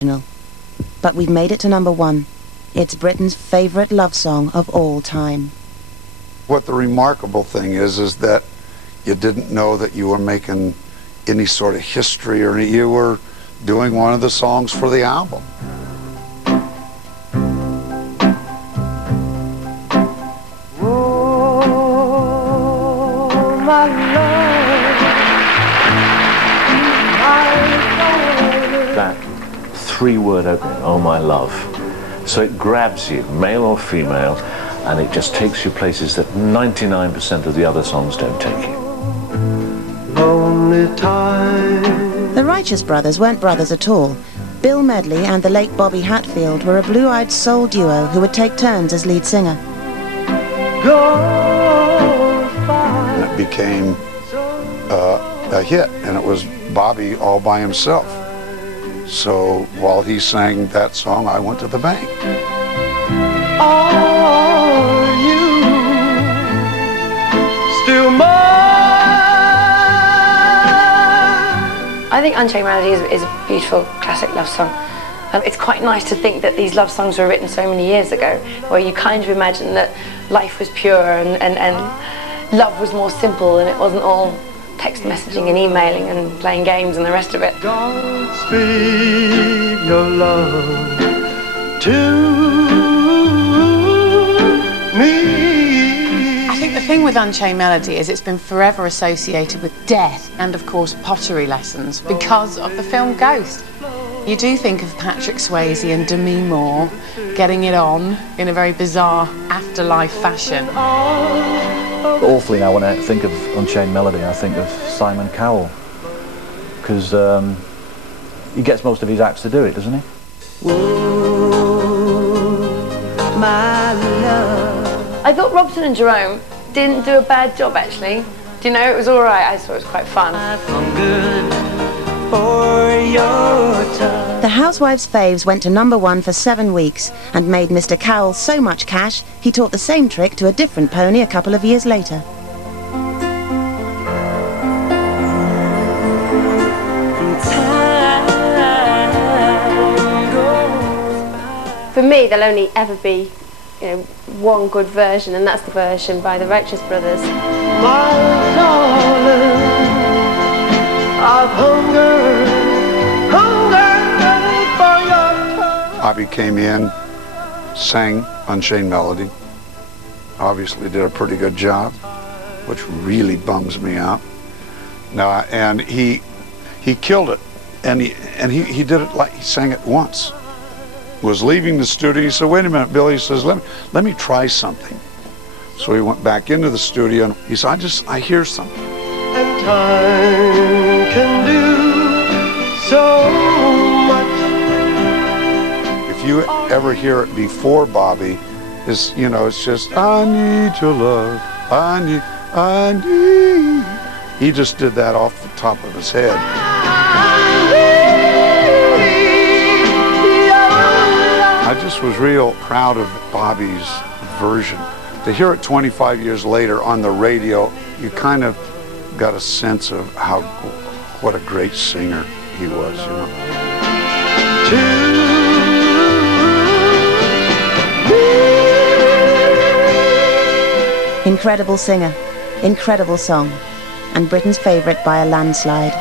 But we've made it to #1. It's Britain's favourite love song of all time. What the remarkable thing is that you didn't know that you were making any sort of history, or you were doing one of the songs for the album. Oh, my love, that three-word opening, oh my love. So it grabs you, male or female, and it just takes you places that 99% of the other songs don't take you. lonely time. The Righteous Brothers weren't brothers at all. Bill Medley and the late Bobby Hatfield were a blue-eyed soul duo who would take turns as lead singer. And it became a hit, and it was Bobby all by himself. So while he sang that song, I went to the bank. Are you still mine? I think Unchained Melody is a beautiful classic love song. It's quite nice to think that these love songs were written so many years ago, where you kind of imagine that life was pure and love was more simple, and it wasn't all text messaging and emailing and playing games and the rest of it. Godspeed your love to me. I think the thing with Unchained Melody is it's been forever associated with death and, of course, pottery lessons because of the film Ghost. You do think of Patrick Swayze and Demi Moore getting it on in a very bizarre afterlife fashion. Awfully now when I think of Unchained Melody, I think of Simon Cowell, because he gets most of his acts to do it, doesn't he? Whoa, my love. I thought Robson and Jerome didn't do a bad job, actually. Do you know, it was all right. I thought it was quite fun. I've hungered for your touch. The Housewives' Faves went to #1 for 7 weeks and made Mr. Cowell so much cash he taught the same trick to a different pony a couple of years later. For me, there'll only ever be, one good version, and that's the version by the Righteous Brothers. My darling, I've hungered for your touch. Bobby came in, sang Unchained Melody, obviously did a pretty good job, which really bums me out. Now, and he killed it, and he did it like he sang it once. Was leaving the studio, he said, "Wait a minute, Billy," he says, let me try something. So he went back into the studio and he said, I hear something. And time can do so much. If you ever hear it before Bobby, it's just, I need your love, I need. He just did that off the top of his head. I just was real proud of Bobby's version. To hear it 25 years later on the radio, you kind of got a sense of what a great singer he was, Incredible singer, incredible song, and Britain's favourite by a landslide.